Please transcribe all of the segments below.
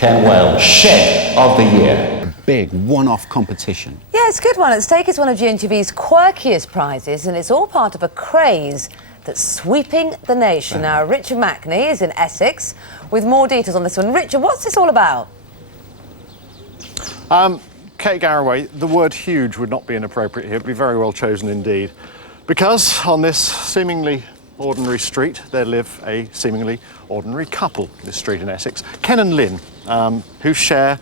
Ken Wales, Shed of the Year. A big one-off competition. Yeah, it's a good one. At stake is one of GMTV's quirkiest prizes, and it's all part of a craze that's sweeping the nation. Now, Richard Mackney is in Essex with more details on this one. Richard, what's this all about? Kate Garraway, the word huge would not be inappropriate here. It would be very well chosen indeed. Because on this seemingly ordinary street, there live a seemingly ordinary couple, this street in Essex, Ken and Lynn, who share,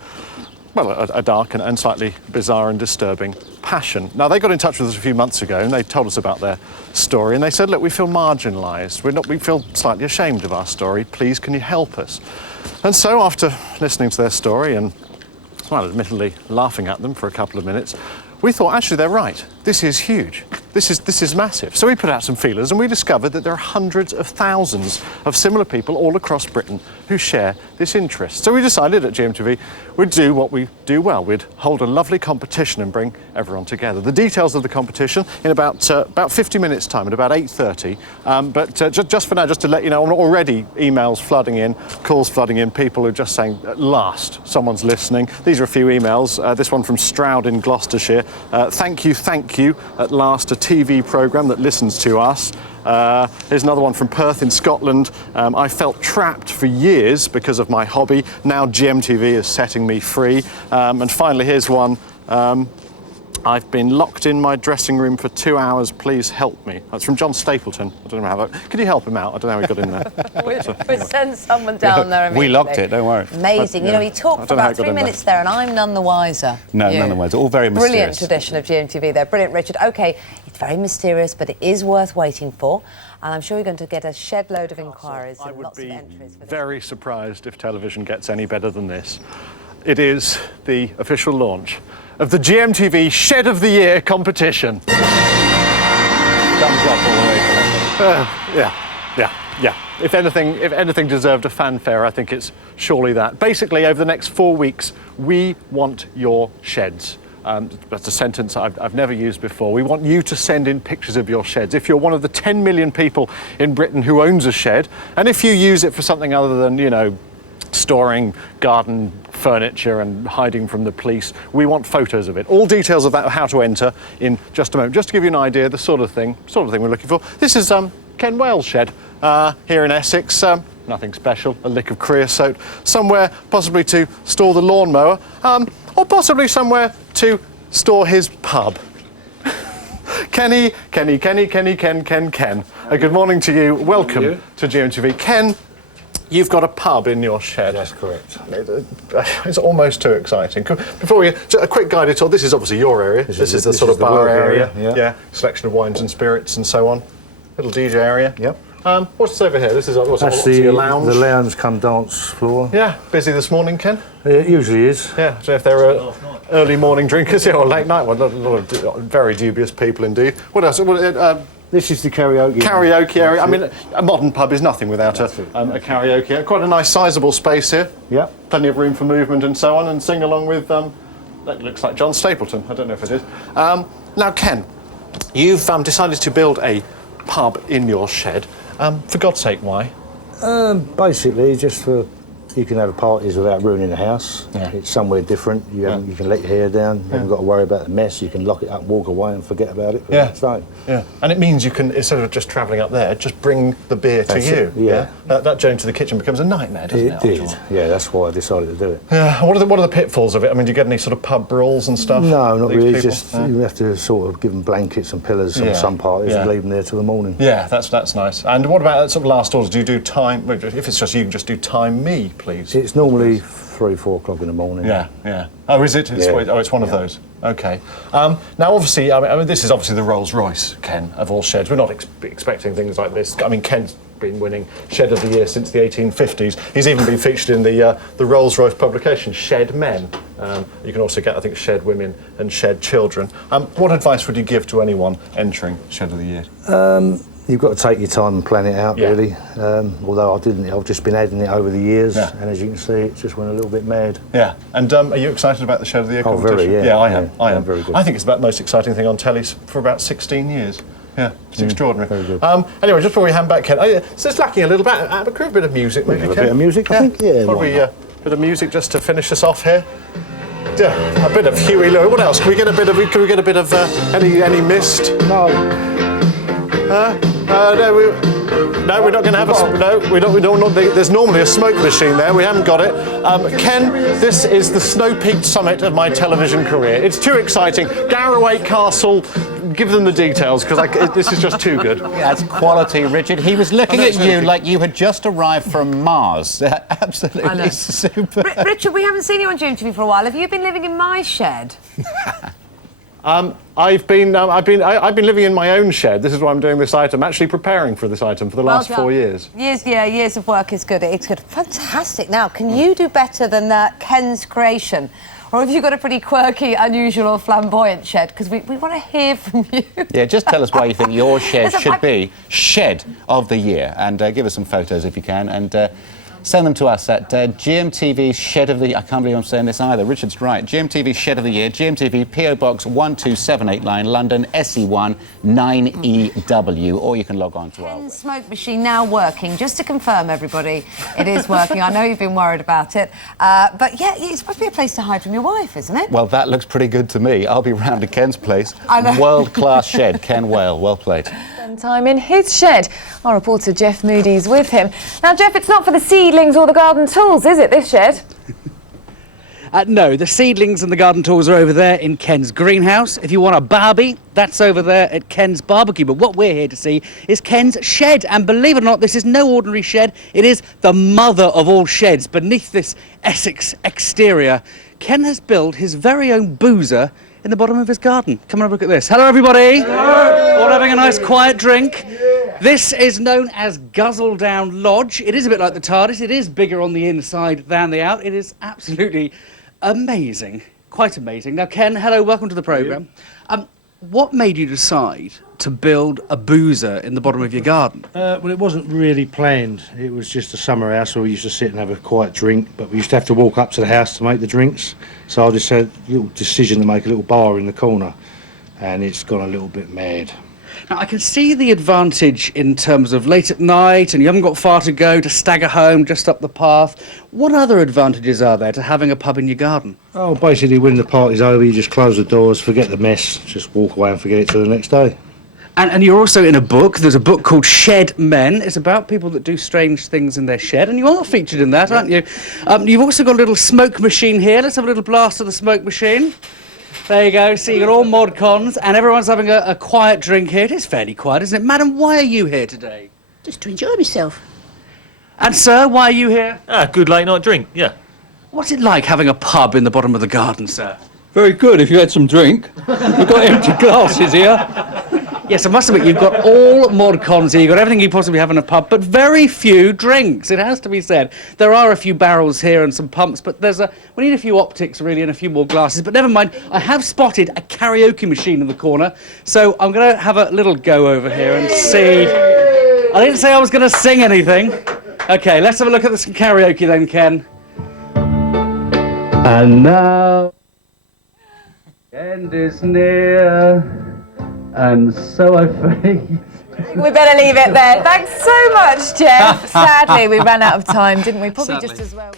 well, a dark and slightly bizarre and disturbing passion. Now, they got in touch with us a few months ago and they told us about their story and they said, look, we feel marginalised. We feel slightly ashamed of our story. Please, can you help us? And so, after listening to their story and, well, admittedly laughing at them for a couple of minutes, we thought, actually, they're right. This is huge. This is massive. So we put out some feelers and we discovered that there are hundreds of thousands of similar people all across Britain who share this interest. So we decided at GMTV we'd do what we do well. We'd hold a lovely competition and bring everyone together. The details of the competition in about 50 minutes' time, at about 8:30. But just for now, just to let you know, already emails flooding in, calls flooding in, people who are just saying, at last, someone's listening. These are a few emails. This one from Stroud in Gloucestershire. Thank you, at last, a TV programme that listens to us. Here's another one from Perth in Scotland. I felt trapped for years because of my hobby. Now GMTV is setting me free. And finally, here's one. I've been locked in my dressing room for 2 hours. Please help me. That's from John Stapleton. I don't know how that... Could you help him out? I don't know how he got in there. We'll send someone down there immediately. We locked it, don't worry. Amazing. You know, he talked for about 3 minutes there and I'm none the wiser. No, none the wiser. All very mysterious. Brilliant tradition of GMTV there. Brilliant, Richard. OK, it's very mysterious, but it is worth waiting for. And I'm sure you're going to get a shed load of inquiries and lots of entries. I would be very surprised if television gets any better than this. It is the official launch of the GMTV Shed of the Year competition. Thumbs up all the way. Yeah. If anything deserved a fanfare, I think it's surely that. Basically, over the next 4 weeks, we want your sheds. That's a sentence I've never used before. We want you to send in pictures of your sheds. If you're one of the 10 million people in Britain who owns a shed, and if you use it for something other than, you know, storing garden furniture and hiding from the police, we want photos of it. All details of that, how to enter, in just a moment. Just to give you an idea, the sort of thing we're looking for. This is Ken Wales' shed here in Essex. Nothing special, a lick of creosote, somewhere possibly to store the lawnmower, or possibly somewhere to store his pub. Ken. Good morning to you. Welcome to GMTV. Ken, you've got a pub in your shed. That's correct. It's almost too exciting. Before we get a quick guided tour, this is obviously your area. This is the sort of bar area. Yeah. Selection of wines and spirits and so on. Little DJ area. Yep. What's this over here? This is That's the lounge. The lounge come dance floor. Yeah. Busy this morning, Ken? It usually is. Yeah. So if there are early morning drinkers, or late night one, a lot of very dubious people indeed. What else? This is the karaoke. Karaoke area. I mean, a modern pub is nothing without a karaoke area. Quite a nice, sizable space here. Yeah. Plenty of room for movement and so on, and sing along with. That looks like John Stapleton. I don't know if it is. Now, Ken, you've decided to build a pub in your shed. For God's sake, why? Basically, just for you can have parties without ruining the house. Yeah. It's somewhere different. You can let your hair down. You haven't got to worry about the mess. You can lock it up, walk away, and forget about it for the next day. Yeah. And it means you can, instead of just travelling up there, just bring the beer to you. Yeah. That journey to the kitchen becomes a nightmare, doesn't it? It did. Yeah, that's why I decided to do it. Yeah. What are the pitfalls of it? I mean, do you get any sort of pub brawls and stuff? No, not really. People? Just you have to sort of give them blankets and pillows on some parties and leave them there till the morning. Yeah, that's nice. And what about sort of last orders? Do you do time? If it's just you, can just do time me, please. It's normally 3, 4 o'clock in the morning. Yeah. Oh, is it? It's one of those. Okay. Now, obviously, I mean, this is obviously the Rolls-Royce, Ken, of all sheds. We're not expecting things like this. I mean, Ken's been winning Shed of the Year since the 1850s. He's even been featured in the Rolls-Royce publication, Shed Men. You can also get, I think, Shed Women and Shed Children. What advice would you give to anyone entering Shed of the Year? You've got to take your time and plan it out, really. Although I've just been adding it over the years, and as you can see, it just went a little bit mad. Yeah, and are you excited about the Shed of the Year competition? Very, yeah. I am. Very good. I think it's about the most exciting thing on telly for about 16 years. Yeah, it's extraordinary. Very good. Anyway, just before we hand back, Ken, so it's lacking a little bit. A bit of music, maybe, Ken? A bit of music, I think. Yeah. What do we Bit of music just to finish us off here. Yeah, a bit of Huey Lewis. What else? Can we get a bit of any mist? No. No, we're not going to have a. No, we don't. There's normally a smoke machine there. We haven't got it. Ken, this is the snow-peaked summit of my television career. It's too exciting. Garraway Castle. Give them the details because this is just too good. That's quality, Richard. He was looking at you like you had just arrived from Mars. Absolutely super. Richard, we haven't seen you on GMTV for a while. Have you been living in my shed? I've been living in my own shed. This is why I'm doing this item. Actually preparing for this item for the last 4 years. Years of work is good. It's good. Fantastic. Now, can you do better than Ken's creation? Or have you got a pretty quirky, unusual or flamboyant shed? Because we want to hear from you. Yeah, just tell us why you think your shed should be Shed of the Year. And give us some photos if you can. And send them to us at GMTV Shed of the... I can't believe I'm saying this either. Richard's right. GMTV Shed of the Year. GMTV PO Box 12789 London SE1 9EW. Or you can log on to our website. Smoke machine now working. Just to confirm, everybody, it is working. I know you've been worried about it. But yeah, it's supposed to be a place to hide from your wife, isn't it? Well, that looks pretty good to me. I'll be round to Ken's place. I know. World-class shed. Ken Whale. Well played. Time in his shed. Our reporter Jeff Moody's with him. Now, Jeff, it's not for the seedlings or the garden tools, is it, this shed? No, the seedlings and the garden tools are over there in Ken's greenhouse. If you want a Barbie, that's over there at Ken's barbecue. But what we're here to see is Ken's shed. And believe it or not, this is no ordinary shed. It is the mother of all sheds. Beneath this Essex exterior, Ken has built his very own boozer in the bottom of his garden. Come and have a look at this. Hello, everybody. Hello. All having a nice quiet drink. Yeah. This is known as Guzzledown Lodge. It is a bit like the TARDIS. It is bigger on the inside than the out. It is absolutely amazing. Quite amazing. Now, Ken, hello, welcome to the programme. What made you decide to build a boozer in the bottom of your garden? Well, it wasn't really planned. It was just a summer house where we used to sit and have a quiet drink, but we used to have to walk up to the house to make the drinks. So I just had a little decision to make a little bar in the corner, and it's gone a little bit mad. Now, I can see the advantage in terms of late at night and you haven't got far to go to stagger home just up the path. What other advantages are there to having a pub in your garden? Oh, basically when the party's over, you just close the doors, forget the mess, just walk away and forget it till the next day. And you're also in a book. There's a book called Shed Men. It's about people that do strange things in their shed, and you are featured in that, aren't you? You've also got a little smoke machine here. Let's have a little blast of the smoke machine. There you go. See, you've got all mod cons, and everyone's having a quiet drink here. It is fairly quiet, isn't it? Madam, why are you here today? Just to enjoy myself. And sir, why are you here? Good late night drink, yeah. What's it like having a pub in the bottom of the garden, sir? Very good if you had some drink. We've got empty glasses here. Yes, I must admit, you've got all mod cons here. You've got everything you possibly have in a pub, but very few drinks, it has to be said. There are a few barrels here and some pumps, but we need a few optics, really, and a few more glasses. But never mind, I have spotted a karaoke machine in the corner, so I'm going to have a little go over here and see. I didn't say I was going to sing anything. OK, let's have a look at some karaoke then, Ken. And now, end is near. And so I fade. We better leave it there. Thanks so much, Jeff. Sadly, we ran out of time, didn't we? Probably just as well.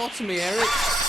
bottomy, Eric.